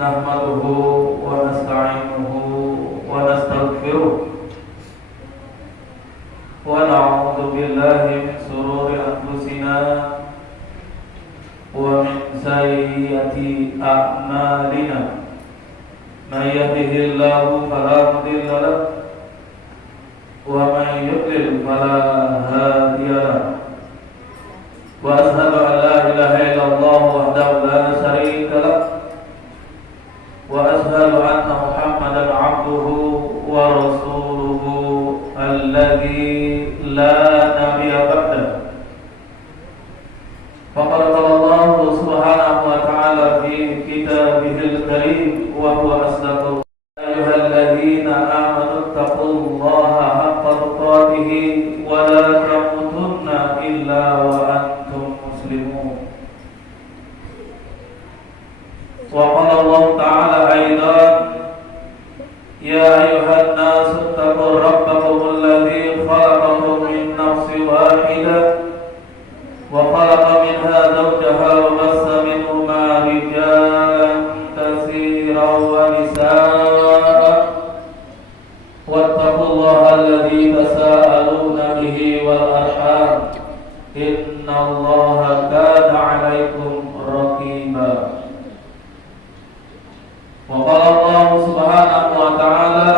nahmaduhu wa nasta'inuhu wa nastaghfiruh wa na'udzu billahi min shururi anfusina wa min sayyiati a'malina. May yahdihillahu fala mudilla lahu wa may yudlil fala hadiya lahu. Wa ashhadu an la ilaha illallah wahdahu la syarika lahu wa ashhadu anna Muhammadan 'abduhu wa rasuluhu alladzi la nabiyya ba'dahu. Faqad qala Allah subhanahu wa ta'ala fi kitabihil karim wa huwa asdaqul ayyuhalladzina amanu taqullaha haqqa tuqatih wa la tamutunna illa wa antum muslimun. Wa qala Allah ta'ala aidan ya ayyuhan nasu taqu rabbakum alladzi khalaqakum min nafsin wahidah wa khalaqa minha zawjaha wa bassa minhuma rijalan katsiran wa nisaa wattaqullaha alladzi tasaaluna bihi wal arham innallaha kana 'alaikum raqiba. Wa qala Allah subhanahu wa ta'ala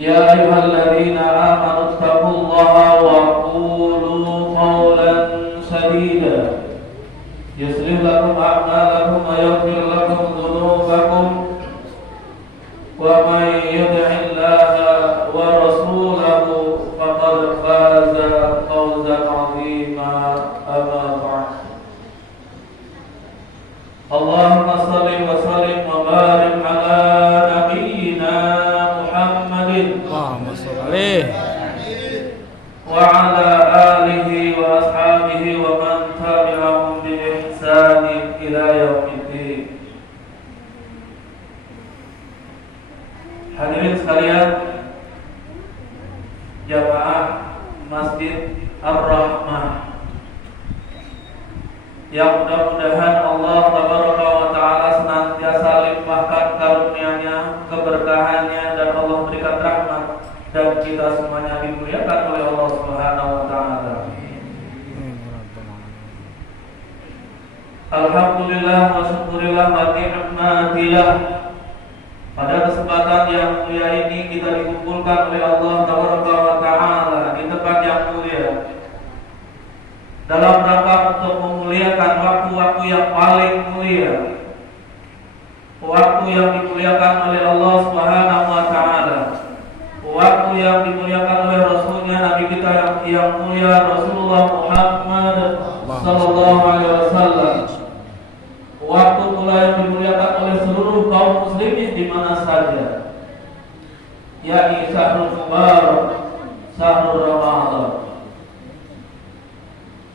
ya ayyuhalladzina amanu taqullaha wa qulu qawlan sadida yuslih lakum a'malakum wa yaghfir lakum dhunubakum wa may yuti'illaha wa rasulahu faqad faza fawzan 'azima. Amma ba'd. Allahumma shalli wa sallim wa barik ala nabiyyina Muhammadin Allahumma shalli wa ala alihi wa ashabihi wa man tabi'ahum bi ihsanin ila yaumiddin. Hadirin sekalian, jamaah Masjid Ar-Rahmah yang mudah-mudahan Allah tabaraka wa ta'ala senantiasa limpahkan karunia-Nya, keberkahannya, dan Allah berikan rahmat dan kita semuanya dimuliakan oleh Allah Subhanahu wa ta'ala. Alhamdulillah wa syukurillah wa ni'matillah. Pada kesempatan yang mulia ini kita dikumpulkan oleh Allah tabaraka wa ta'ala di tempat yang mulia dalam rangka untuk memuliakan waktu-waktu yang paling mulia, waktu yang dimuliakan oleh Allah Subhanahu wa ta'ala, waktu yang dimuliakan oleh Rasulnya, Nabi kita yang mulia Rasulullah Muhammad sallallahu alaihi wasallam, waktu pula yang dimuliakan oleh seluruh kaum muslimin di mana saja, yakni Syahrul Mubarak, Syahrul Ramadan.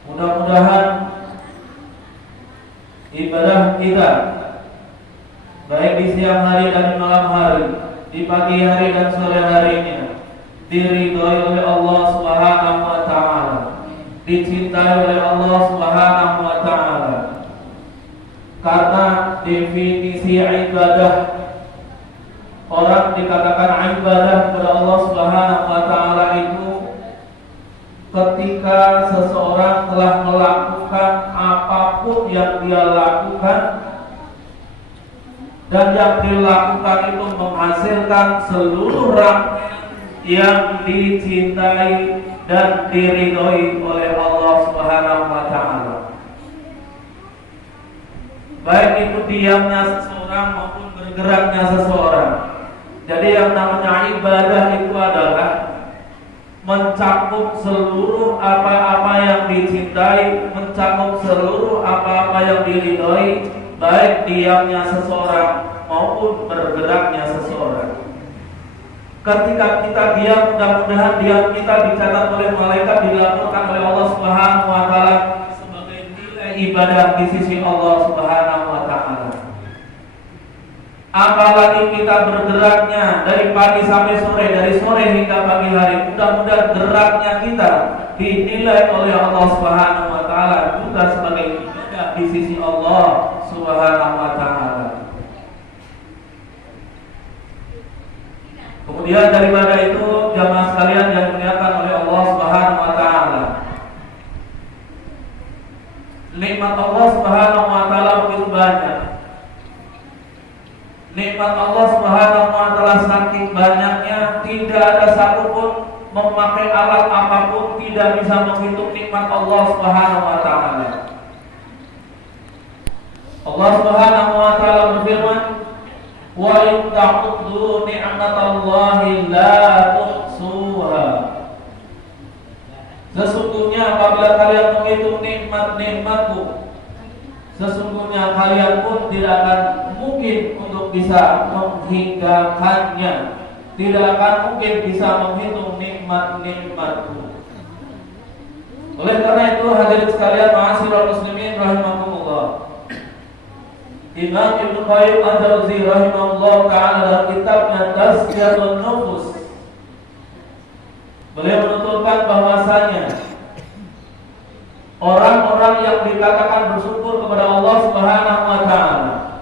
Mudah-mudahan ibadah kita baik di siang hari dan di malam hari, di pagi hari dan sore harinya diridhoi oleh Allah Subhanahu wa ta'ala, dicintai oleh Allah Subhanahu wa ta'ala. Karena definisi ibadah, orang dikatakan ibadah kepada Allah Subhanahu wa ta'ala itu ketika seseorang telah melakukan apapun yang dia lakukan dan yang dilakukan itu menghasilkan seluruh rangkaian yang dicintai dan diridhoi oleh Allah Subhanahu wa ta'ala, baik itu diamnya seseorang maupun bergeraknya seseorang. Jadi yang namanya ibadah itu adalah mencakup seluruh apa-apa yang dicintai, mencakup seluruh apa-apa yang diridhoi, baik diamnya seseorang maupun bergeraknya seseorang. Ketika kita diam, mudah-mudahan diam kita dicatat oleh malaikat, dilaporkan oleh Allah Subhanahu wa ta'ala sebagai nilai ibadah di sisi Allah Subhanahu wa ta'ala. Apalagi kita bergeraknya dari pagi sampai sore, dari sore hingga pagi hari, mudah-mudahan geraknya kita dinilai oleh Allah Subhanahu wa ta'ala juga sebagai ibadah di sisi Allah Subhanahu wa ta'ala. Kemudian daripada itu jamaah sekalian yang dimuliakan oleh Allah Subhanahu wa taala. Nikmat Allah Subhanahu wa taala begitu banyak. Nikmat Allah Subhanahu wa taala saking banyaknya, tidak ada satupun memakai alat apapun tidak bisa menghitung nikmat Allah Subhanahu wa taala. Allah Subhanahu wa taala berfirman, "Wa in ta'uddu ni'matallahi la tuhsuha." Sesungguhnya apabila kalian menghitung nikmat-nikmatku, sesungguhnya kalian pun tidak akan mungkin untuk bisa menghinggakannya. Tidak akan mungkin bisa menghitung nikmat-nikmatku. Oleh karena itu hadirin sekalian ma'asyiral muslimin rahimakumullah, Imam Ibnu Qayyim al-Jauziyah rahimahullah taala dalam kitabnya Tazkiyatun Nufus, beliau menuturkan bahwasanya orang-orang yang dikatakan bersyukur kepada Allah Subhanahu wa taala,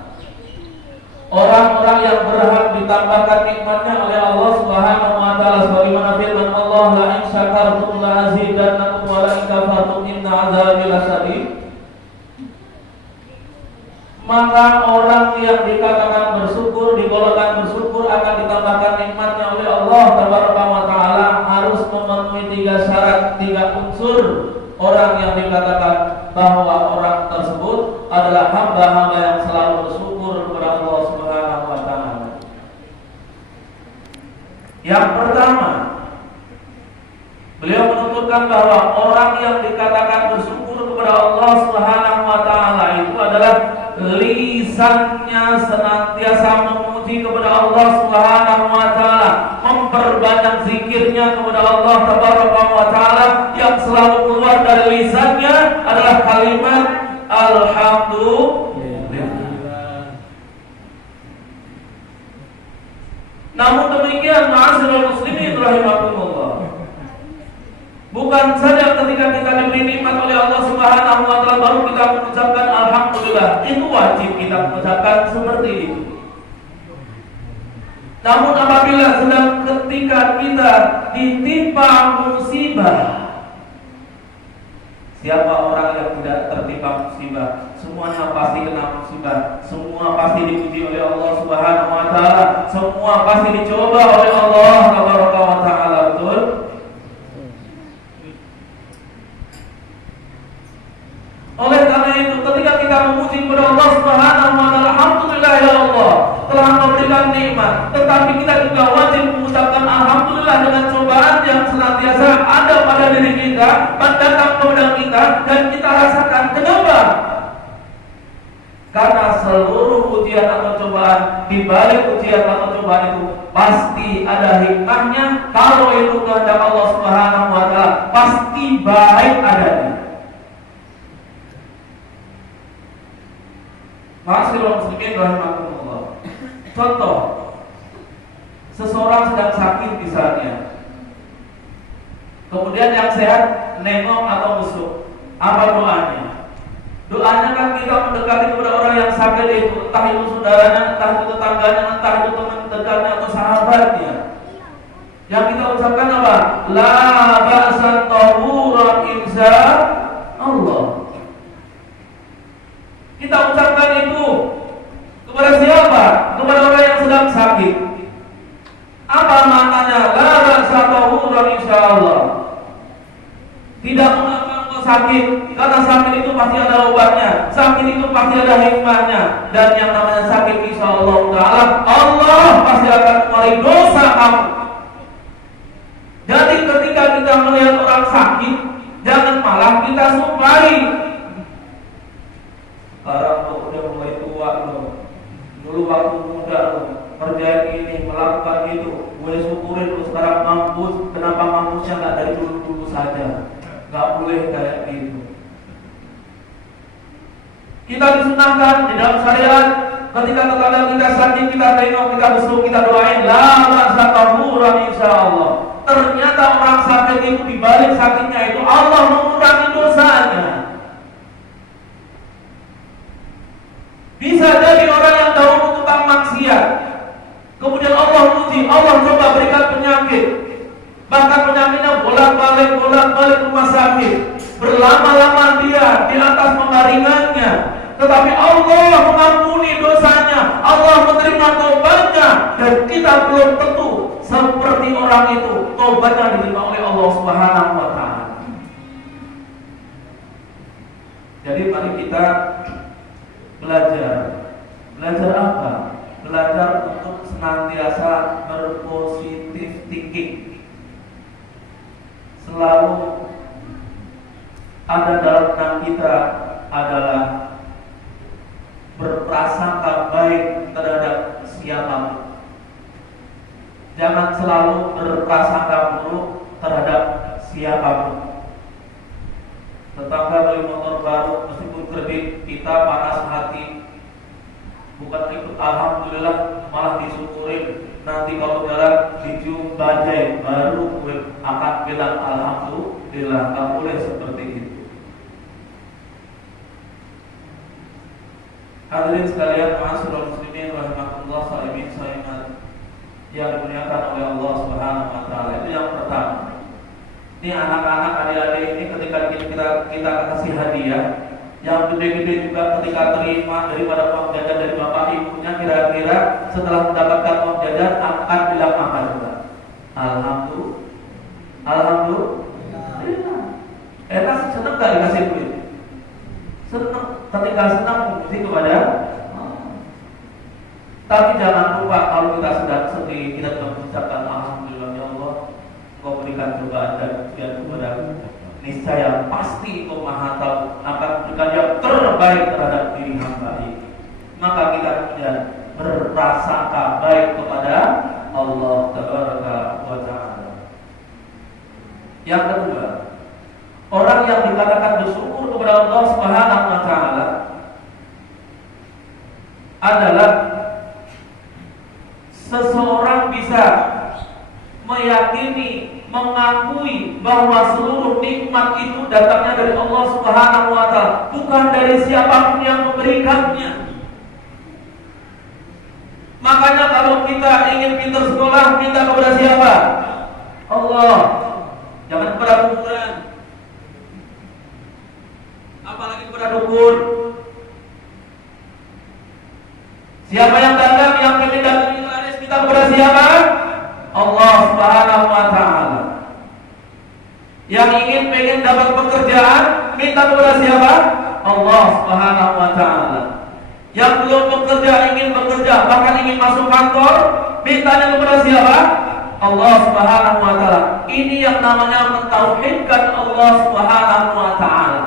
orang-orang yang berhak ditambahkan nikmatnya oleh Allah Subhanahu wa taala sebagaimana firman Allah, "La in syakartum la azidannakum wa la in kafartum inna 'adzabi lasyadid." Maka orang yang dikatakan bersyukur, digolongkan bersyukur akan ditambahkan nikmatnya oleh Allah Tabaraka wa taala harus memenuhi 3 syarat, 3 unsur. Orang yang dikatakan bahwa orang tersebut adalah hamba-hamba yang selalu bersyukur kepada Allah Subhanahu wa taala. Yang pertama, beliau menuturkan bahwa orang yang dikatakan bersyukur kepada Allah Subhanahu wa taala itu adalah lisannya senantiasa memuji kepada Allah Subhanahu wa taala, memperbanyak zikirnya kepada Allah Tabaraka wa taala. Yang selalu keluar dari lisannya adalah kalimat alhamdulillah. Namun demikian ma'asyiral muslimin rahimakumullah, bukan saja ketika kita diberi nikmat oleh Allah Subhanahu wa taala baru kita mengucapkan alhamdulillah. Itu wajib kita mengucapkan seperti itu. Namun apabila sedang ketika kita ditimpa musibah, siapa orang yang tidak tertimpa musibah? Semuanya pasti kena musibah. Semua pasti dipuji oleh Allah Subhanahu wa taala. Semua pasti dicoba oleh Allah Tabaraka wa taala, betul? Oleh karena itu ketika kita memuji kepada Allah Subhanahu wa taala, alhamdulillah ya Allah telah memberikan nikmat, tetapi kita juga wajib mengucapkan alhamdulillah dengan cobaan yang senantiasa ada pada diri kita, datang kepada kita dan kita rasakan. Kenapa? Karena seluruh ujian atau cobaan, di balik ujian atau cobaan itu pasti ada hikmahnya. Kalau itu kehendak Allah Subhanahu wa taala, pasti baik adanya. Ma'asyiral muslimin rahimakumullah. Contoh, seseorang sedang sakit misalnya, kemudian yang sehat nengok atau busuk, apa doanya? Doanya kan kita mendekati kepada orang yang sakit itu, entah itu saudaranya, entah itu tetangganya, entah itu teman dekatnya atau sahabatnya. Yang kita ucapkan apa? La ba'sa tahuran insya Allah. Kita ucapkan itu kepada siapa? Kepada orang yang sedang sakit. Apa maknanya? La ba'sa tahuran insya Allah. Tidak mengapa sakit, karena sakit itu pasti ada obatnya, sakit itu pasti ada hikmahnya, dan yang namanya sakit insya Allah Ta'ala, Allah pasti akan mengampuni dosa kamu. Jadi ketika kita melihat orang sakit, jangan malah kita supai. Sekarang lo udah mulai tua lo, dulu waktu muda lo kerjain ini, melakukan itu, gue syukurin lo sekarang mampus. Kenapa mampusnya gak dari dulu-dulu saja? Gak boleh kayak gitu. Kita disunahkan di dalam syariat, ketika tetangga kita sakit, kita tengok, kita besuk, kita doain, la ba'sa tahuran insyaallah. Ternyata orang sakit itu, dibalik sakitnya itu Allah mengurangi dosanya. Bisa jadi orang yang dahulu tukang maksiat, kemudian Allah puji, Allah coba berikan penyakit, bahkan penyakitnya bolak-balik rumah sakit, berlama-lama dia di atas pembaringannya, tetapi Allah mengampuni dosanya, Allah menerima taubatnya, dan kita belum tentu seperti orang itu taubatnya diterima oleh Allah Subhanahu wa taala. Jadi mari kita belajar apa? Belajar untuk senantiasa berpositif thinking. Selalu ada dalam benak kita adalah berprasangka baik terhadap siapapun. Jangan selalu berprasangka buruk terhadap siapapun. Tetangga beli motor baru, meskipun kredit, kita panas hati, bukan ikut alhamdulillah, malah disyukurin. Nanti kalau jalan dicium bajai, baru gue akan bilang alhamdulillah. Gak boleh seperti itu. Hadirin sekalian, ma'asyiral muslimin rahimakumullah, shaimin shaimat yang dimuliakan oleh Allah Subhanahu wa taala. Itu yang pertama. Ini anak-anak, adik-adik ini ketika kita kasih hadiah, yang gede-gede juga ketika terima daripada uang jajan dari bapak ibunya, kira-kira setelah mendapatkan uang jajan akan bilang apa juga? Alhamdulillah. Enak, senang gak dikasih duit? Senang. Ketika senang memuji kepada Allah. Tapi jangan lupa kalau kita sedang sedih, kita juga mengucapkan alhamdulillah ya Allah, Kau berikan cobaan dan ujian kepada niscaya pasti Kau Maha Tahu akan memberikan yang terbaik terhadap diri hamba ini. Maka kita kemudian berprasangka baik kepada Allah Taala wa Ta'ala. Yang kedua, orang yang dikatakan bersyukur kepada Allah Subhanahu wa Ta'ala adalah seseorang bisa meyakini, mengakui bahwa seluruh nikmat itu datangnya dari Allah Subhanahu wa taala, bukan dari siapapun yang memberikannya. Makanya kalau kita ingin pintar sekolah, minta kepada siapa? Allah. Jangan kepada kuburan. Apalagi kepada dukun. Siapa yang dagang, yang ingin dagang laris, minta kepada siapa? Allah Subhanahu wa taala. Yang pengen dapat pekerjaan, minta kepada siapa? Allah Subhanahu wa taala. Yang belum bekerja, ingin bekerja, bahkan ingin masuk kantor, mintanya kepada siapa? Allah Subhanahu wa taala. Ini yang namanya mentauhidkan Allah Subhanahu wa taala.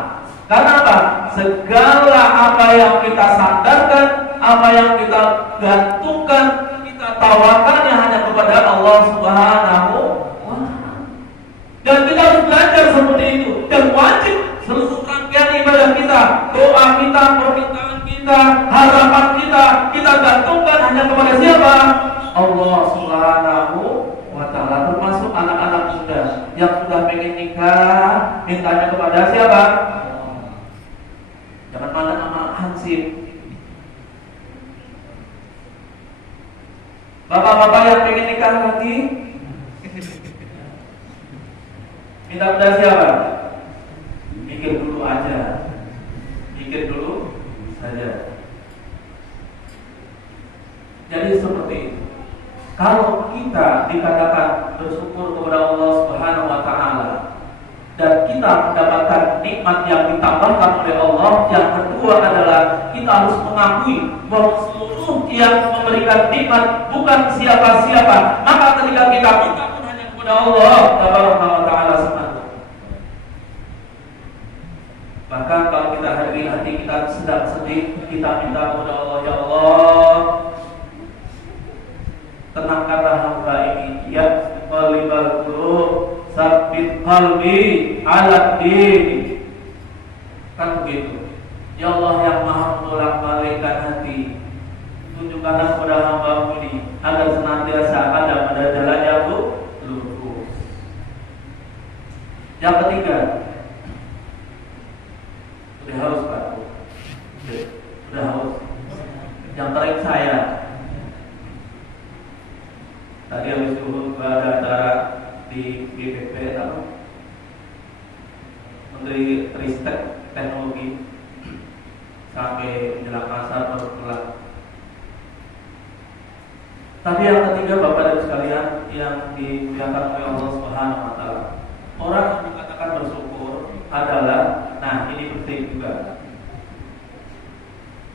Karena apa? Segala apa yang kita sandarkan, apa yang kita gantungkan, tawakalnya hanya kepada Allah Subhanahu wa ta'ala. Dan kita harus belajar seperti itu. Dan wajib seluruh rangkaian ibadah kita, doa kita, permintaan kita, harapan kita gantungkan hanya kepada siapa? Allah Subhanahu wa ta'ala. Termasuk anak-anak muda yang sudah pengen nikah, mintanya kepada siapa? Jangan mana nama Hansip. Bapak-bapak yang pengen nikah lagi, minta kepada siapa? Mikir dulu aja. Mikir dulu saja. Jadi seperti itu. Kalau kita dikatakan bersyukur kepada Allah Subhanahu wa taala dan kita mendapatkan nikmat yang ditambahkan oleh Allah, yang kedua adalah kita harus mengakui bahwa seluruh yang memberikan nikmat bukan siapa-siapa. Maka ketika kita minta pun hanya kepada Allah Subhanahu wa taala semata. Bahkan kalau kita hati kita sedang sedih, kita minta kepada Allah, ya Allah, tenangkanlah hamba ini, ya qalibal qulub, sabbit qalbi ala din. Kan begitu. Ya Allah yang Maha membolak-balikkan hati, tunjukkanlah kepada hamba-Mu ini agar senantiasa ada pada jalan yang lurus. Yang ketiga, udah haus Pak, udah haus. Yang terakhir saya Tadi habis zuhur ada acara di BPP apa? Menteri Ristek Teknologi sampai menjelang asar baru kelar. Tapi yang ketiga Bapak dan sekalian yang dimuliakan oleh Allah Subhanahu wa taala. Orang yang mengatakan bersyukur adalah, nah ini penting juga,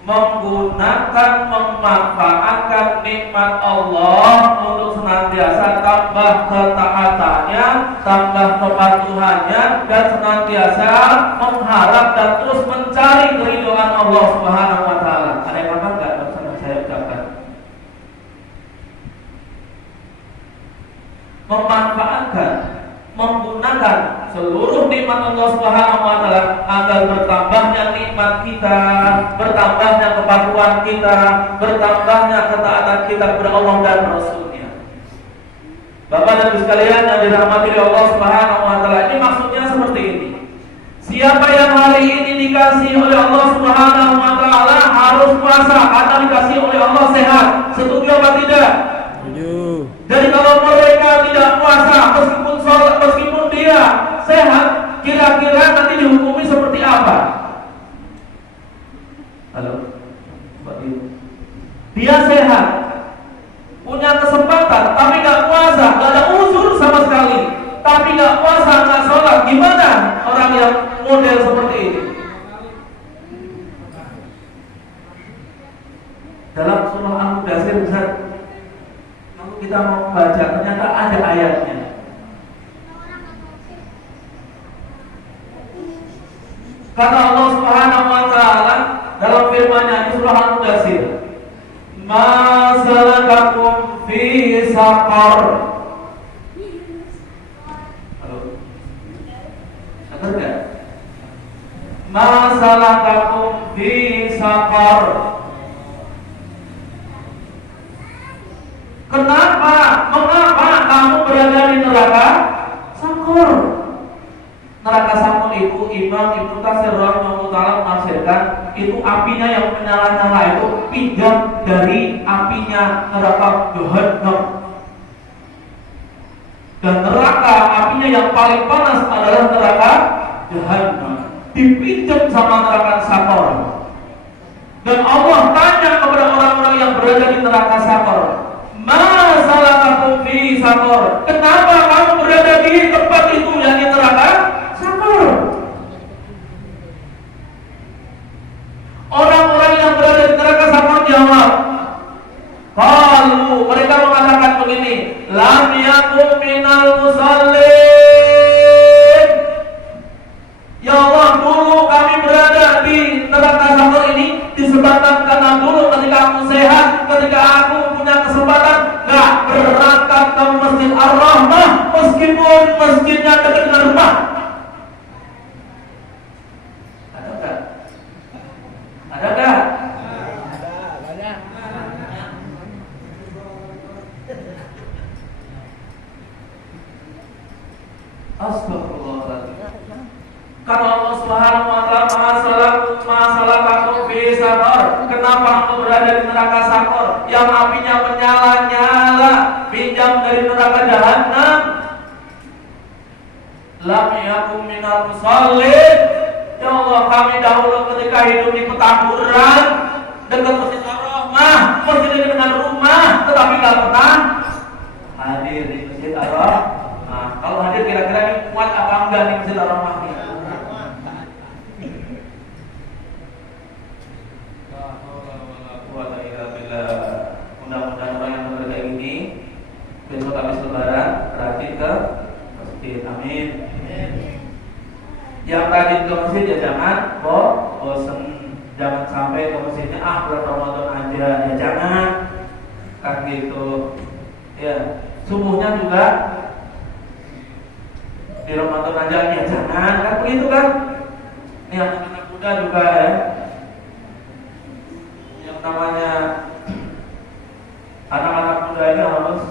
menggunakan, memanfaatkan nikmat Allah untuk senantiasa tambah ketaatannya, tambah kepatuhannya, dan senantiasa mengharap dan terus mencari keridhaan Allah Subhanahu wa taala. Ada yang apa enggak bersama saya ucapkan? Memanfaatkan, menggunakan seluruh nikmat Allah Subhanahu wa taala agar bertambahnya nikmat kita, bertambahnya kepatuhan kita, bertambahnya ketaatan kita kepada Allah dan Rasul-Nya. Bapak dan Ibu sekalian yang dirahmati oleh Allah Subhanahu wa taala, ini maksudnya seperti ini. Siapa yang hari ini dikasih oleh Allah Subhanahu wa taala harus puasa karena dikasih oleh Allah sehat. Setuju apa tidak? Setuju. Jadi kalau mereka tidak puasa meskipun sholat, meskipun dia sehat, kira-kira nanti dihukumi seperti apa? Halo, Mbak Ibu. Dia sehat, punya kesempatan, tapi nggak puasa, nggak ada uzur sama sekali. Tapi nggak puasa, nggak sholat, gimana orang yang model seperti ini? Dalam surah Al-Mudaththir, kita mau baca, ternyata ada ayatnya. Kata Allah Subhanahu wa taala dalam firman-Nya di surah Al-Mudaththir, "Ma salakakum fi saqar." Halo. Dengar enggak? "Ma salakakum fi saqar." Kenapa? Mengapa kamu berada di neraka Sakor? Neraka Sakor itu Imam Ibnu Katsir rahimahullah taala menafsirkan itu apinya yang menyala-nyala itu pinjam dari apinya neraka Jahannam. Dan neraka apinya yang paling panas adalah neraka Jahannam. Dipinjam sama neraka Sakor. Dan Allah tanya kepada orang-orang yang berada di neraka Sakor, "Ma salakakum fi saqar?" Kenapa kamu berada di tempat itu, yakni neraka Saqar? Orang-orang yang berada di neraka Saqar jawab, qalu, mereka mengatakan begini, "Lam yakum minal musallin." Ya Allah, dulu kami berada di neraka Saqar ini disebabkan karena dulu ketika aku sehat, ketika aku punya kesempatan gak berangkat ke Masjid Ar-Rahmah meskipun masjidnya dekat dengan rumah. Ada gak? Ada gak? Ada. Astagfirullahaladzim. Kata Allah Subhanahu wa taala, "Masalahku fi saqar." Kenapa engkau berada di neraka Saqar yang apinya menyala-nyala, pinjam dari neraka Jahannam? Lam yakum minal musallin. Ya Allah, kami dahulu ketika hidup di petamburan dekat Masjid Ar-Rahmah, masjid ini dengan rumah, tetapi gak pernah hadir di Masjid Ar-Rahmah. Kalau hadir kira-kira ini kuat apa enggak di Masjid Ar-Rahmah ini? Mudah-mudahan orang yang bekerja ini besok habis lebaran rajin ke masjid. Amin. Yang rajin ke masjid ya jangan bosen, jangan sampai ke masjidnya bulan Ramadan aja, ya jangan kan gitu. Ya, subuhnya juga di Ramadan aja, ya jangan kan begitu kan. Ini anak-anak muda juga ya, yang namanya anak-anak muda ini harus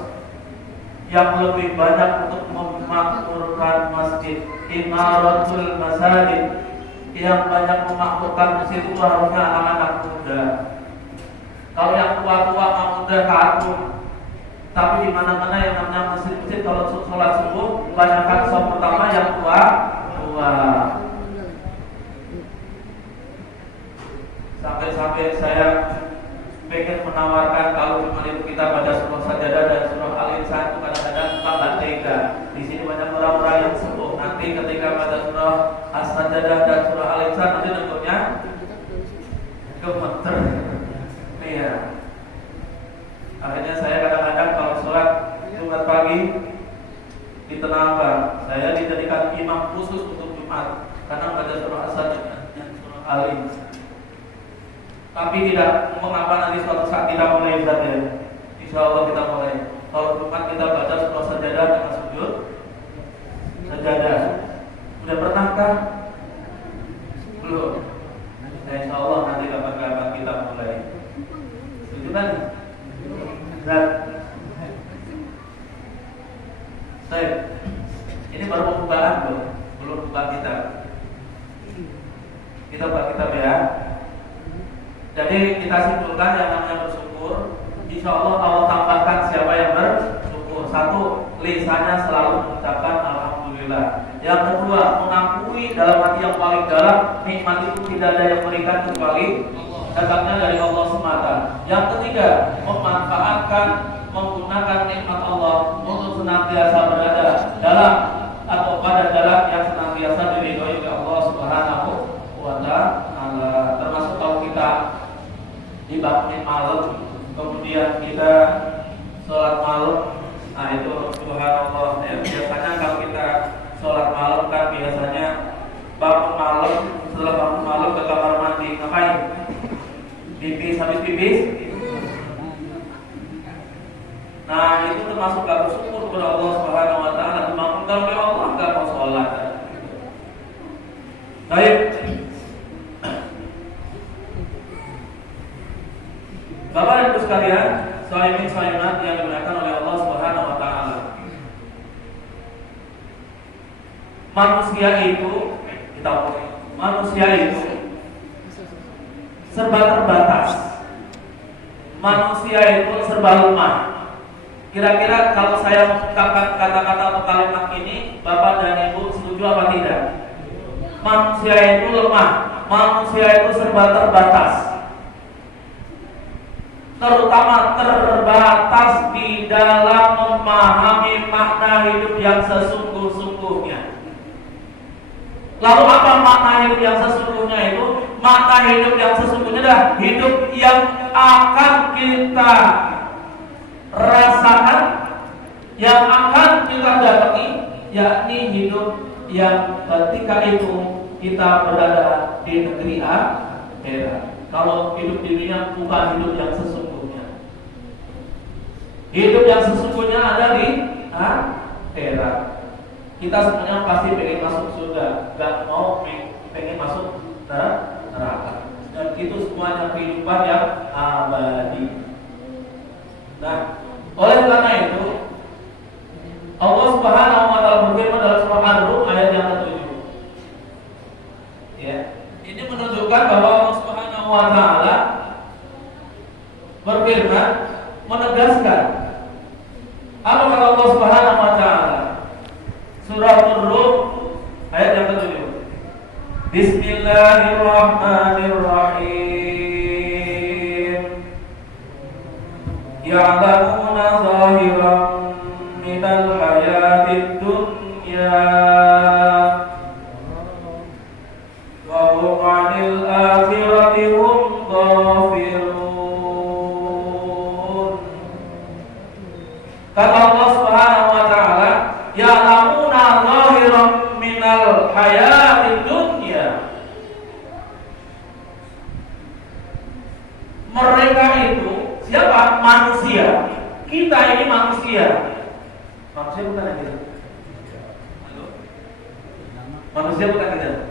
yang lebih banyak untuk memakmurkan masjid, imaratul masajid, yang banyak memakmurkan masjid itu harusnya anak-anak muda. Kalau yang tua-tua muda kabur, Tapi di mana-mana yang namanya masjid-masjid kalau sholat subuh, banyakkan shaf pertama yang tua. Sampai-sampai saya pengen menawarkan kalau cuma itu kita baca surah Sajadah dan surah Al-Insan itu kadang-kadang tambah tega. Di sini banyak orang-orang yang sembuh. Nanti ketika baca surah As-Sajadah dan surah Al-Insan nanti tentunya gemeter. Iya. Akhirnya saya kadang-kadang kalau sholat Jumat pagi ditenangkan. Saya dijadikan imam khusus untuk Jumat karena baca surah As-Sajadah dan surah Al-Insan. Tapi tidak mengapa nanti suatu saat kita mulai saja. Insya Allah kita mulai. Kalau Jumat kita baca surah Sajadah dengan sujud Sajadah. Sudah pernahkah? Belum. Nah, insya Allah nanti kapan-kapan kita mulai. Setuju kan? Dan saya ini baru pembukaan loh, belum buka kita. Kita buka kitab ya. Jadi kita simpulkan yang namanya bersyukur, insya Allah tambahkan siapa yang bersyukur. Satu, lisannya selalu mengucapkan alhamdulillah. Yang kedua, mengakui dalam hati yang paling dalam nikmat itu tidak ada yang berikan kecuali datangnya dari Allah semata. Yang ketiga, memanfaatkan, menggunakan nikmat Allah untuk senantiasa berada dalam atau pada jalan yang senantiasa diridhoi oleh Allah Subhanahu wa Ta'ala. Termasuk kalau kita dibangunin malam, kemudian kita sholat malam, nah itu subhanallah ya. Biasanya kalau kita sholat malam kan biasanya bangun malam, setelah bangun malam ke kamar mandi, ngapain? Pipis, habis pipis. Nah itu termasuk gak bersyukur kepada Allah Subhanahu wa Ta'ala. Dibangunkan oleh Allah, gak mau sholat. Baik. Bapak dan Ibu sekalian, shaimin-shaimat yang dimuliakan oleh Allah Subhanahu wa Ta'ala. Manusia itu serba terbatas. Manusia itu serba lemah. Kira-kira kalau saya mengungkapkan kata-kata atau kalimat ini, Bapak dan Ibu setuju apa tidak? Manusia itu lemah. Manusia itu serba terbatas. Terutama terbatas di dalam memahami makna hidup yang sesungguh-sungguhnya. Lalu apa makna hidup yang sesungguhnya itu? Makna hidup yang sesungguhnya adalah hidup yang akan kita rasakan, yang akan kita dapati, yakni hidup yang ketika itu kita berada di negeri akhirat. Kalau hidup di dunia bukan hidup yang sesungguhnya. Hidup yang sesungguhnya ada di akhirat. Kita sebenarnya pasti pengen masuk surga, gak mau pengen masuk neraka. Dan itu semuanya kehidupan yang abadi. Nah, oleh karena itu Allah Subhanahu wa Ta'ala berfirman dalam surah Ar-Rum ayat yang ke-7. Ya, ini menunjukkan bahwa Allah Subhanahu wa Ta'ala berfirman, menegaskan apa kata Allah Subhanahu wa Ta'ala? Surah Ar-Rum ayat yang ke-7. Bismillahirrahmanirrahim. Ya'lamuna zahiran minal hayatid dunya wa hum 'anil akhirati hum ghafilun. Kata Allah Subhanahu wa Ta'ala, ya'lamuna zahiran minal hayatid dunya. Mereka itu siapa? Manusia. Kita ini manusia. Manusia bukan kita. Halo? Manusia bukan kita.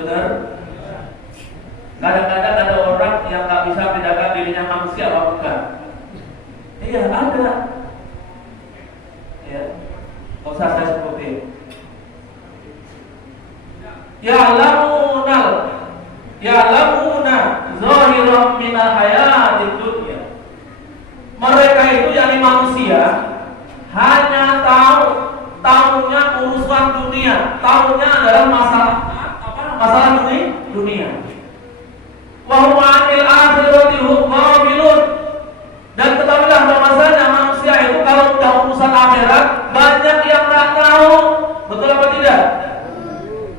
Benar? Kadang-kadang ada orang yang tak bisa bedakan dirinya manusia apa bukan. Iya, ada. Ya, nggak usah saya sebutin. Ya'lamuna zahiran minal hayatid dunya. Mereka itu yakni tahunnya adalah masalah dunia. Wa hum 'anil akhirati hum ghafilun. Dan ketahuilah bahwasanya manusia itu kalau udah urusan akhirat banyak yang nggak tahu. Betul apa tidak?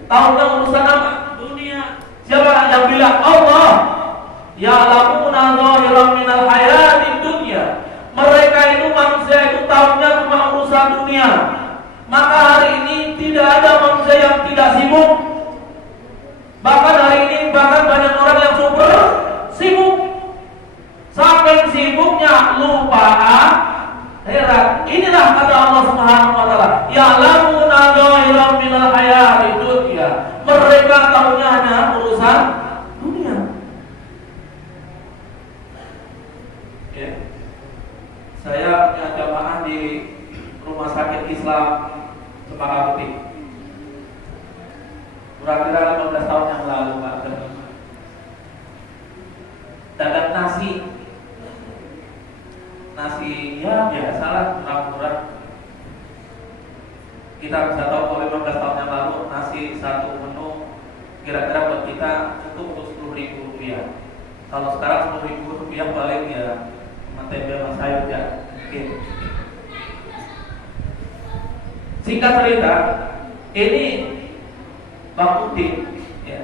Tahunya urusan apa? Dunia. Siapa yang bilang? Allah. Ya'lamuna zahiran minal hayatid dunya. Mereka itu manusia itu tahunya cuma urusan dunia. Maka hari ini tidak ada manusia yang tidak sibuk. Bahkan hari ini banyak orang yang super sibuk. Sampai sibuknya lupa akhirat. Inilah kata Allah Subhanahu wa taala, ya'lamuna zahiran minal hayatid dunya. Mereka tahunya hanya urusan dunia. Ya. Saya punya jamaah di Rumah Sakit Islam Cempaka Putih. Kira-kira 15 tahun yang lalu, Pak. Dagang nasi ya biasalah, murah-murah. Kita bisa tahu kalau 15 tahun yang lalu nasi satu menu kira-kira buat kita cukup untuk Rp10.000. Kalau sekarang Rp10.000 paling ya tempe sama sayur ya. Oke. Singkat cerita, ini Bang Udin ya.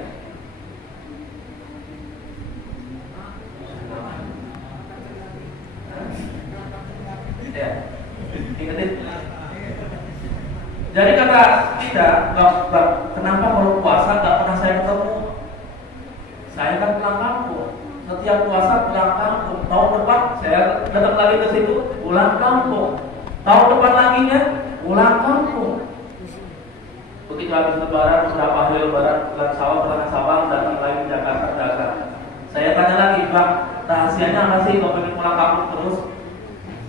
Ya. Ingatin. Jadi kata kita, bang, kenapa kalau puasa nggak pernah saya ketemu? Saya kan pulang kampung. Setiap puasa pulang kampung. Tahun depan saya datang lagi ke situ, pulang kampung. Tahun depan lagi nya pulang kampung. Begitu habis lebaran, beberapa hari lebaran, bulan Syawal, bulan Syawal, datang lagi ke Jakarta dagang. Saya tanya lagi, Bang, rahasianya apa sih kalau pengen pulang kampung terus?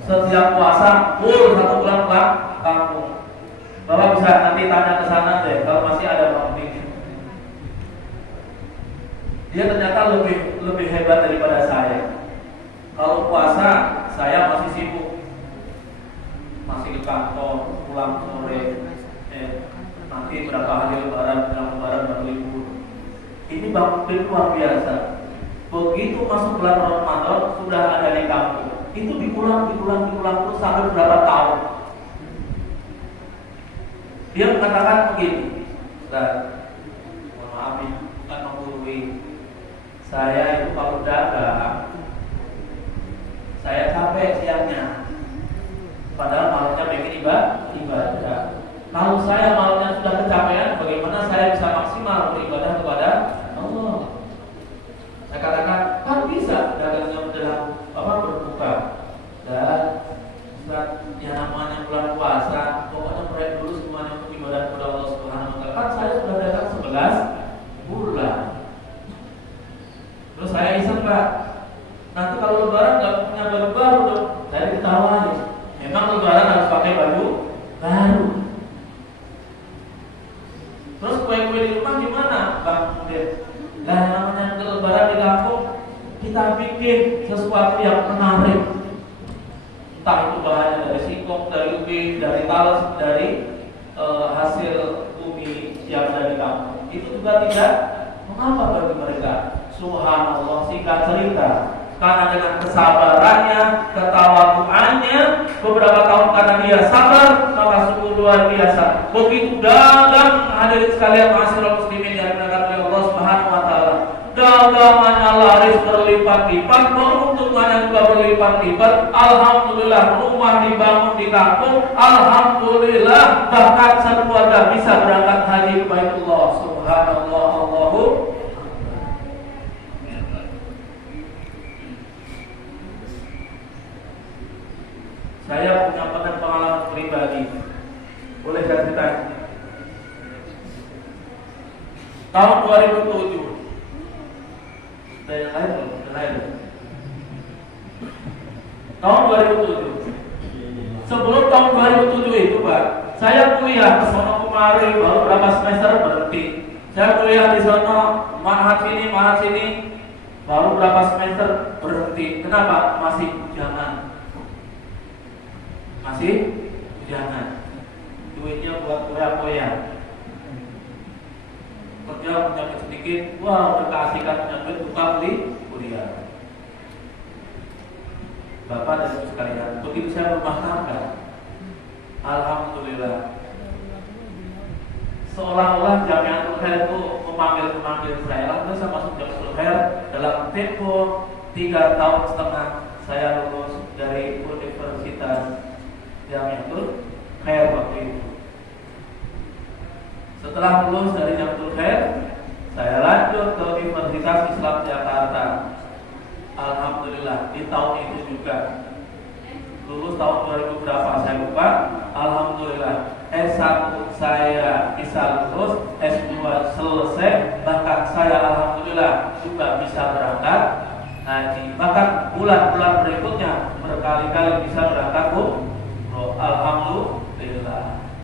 Setiap puasa full 1 bulan pulang kampung. Bapak bisa nanti tanya ke sana deh kalau masih ada Bang Udin. Dia ternyata lebih hebat daripada saya. Kalau puasa saya masih sibuk, masih di kantor, pulang sore. Nanti berapa hari lebaran baru libur. Ini Bang Udin luar biasa. Begitu masuk bulan Ramadan sudah ada di kampung. Itu diulang terus sampai berapa tahun. Dia mengatakan begini, mohon maaf nih, bukan menggurui. Saya itu kalau dagang, saya capek siangnya, padahal malamnya pengen ibadah. Kalau saya malamnya sudah kecapean, bagaimana saya bisa maksimal beribadah kepada Allah? Saya katakan, kan bisa dagangnya menjelang berbuka. Dan yang namanya bulan puasa, pokoknya proyek dulu semuanya untuk ibadah kepada Allah Subhanahu wa taala. Kan saya sudah dagang 11 bulan. Terus saya iseng, Pak. Nanti kalau lebaran nggak punya baju baru dong. Saya diketawain. Memang lebaran harus pakai baju baru. Terus kue-kue di rumah gimana, Bang? Nah, namanya lebaran di kampung, kita bikin sesuatu yang menarik. Entah itu bahannya dari singkong, dari ubi, dari talas, dari hasil bumi yang ada di kampung. Itu juga tidak mengapa bagi mereka. Subhanallah, singkat cerita, karena dengan kesabarannya, ketawaduannya, beberapa tahun karena dia sabar, maka sungguh luar biasa. Begitu dagang, hadirin sekalian, ma'asyiral muslimin yang dimuliakan oleh Allah Subhanahu wa taala. Dagangannya laris berlipat-lipat, keuntungannya juga berlipat-lipat. Alhamdulillah, rumah dibangun di kampung. Alhamdulillah, bahkan satu keluarga bisa berangkat haji ke Baitullah. Subhanallah, Allahu. Saya punya pengalaman pribadi. Boleh saya ceritakan? Tahun 2007. Tahun 2007. Sebelum tahun 2007 itu, Pak, saya kuliah ke sono kemari baru berapa semester berhenti. Saya kuliah di sono, mahat sini, baru berapa semester berhenti. Kenapa? Masih bujangan. Duitnya buat koya-koya. kerja punya duit sedikit, wah udah keasikan punya duit tukang beli kuliah. Bapak dan ibu sekalian, begitu saya rumah tangga, alhamdulillah, seolah-olah Jamiatul Khair itu memanggil saya. Lalu saya masuk Jamiatul Khair dalam tempo 3 tahun setengah saya lulus dari Universitas Jamiatul Khair waktu itu. Setelah lulus dari Jamiatul Khair, saya lanjut ke Universitas Islam Jakarta. Alhamdulillah di tahun itu juga lulus tahun 2000 berapa saya lupa. Alhamdulillah S1 saya bisa lulus, S2 selesai, bahkan saya alhamdulillah juga bisa berangkat haji. Bahkan bulan-bulan berikutnya berkali-kali bisa berangkat umroh. Alhamdulillah.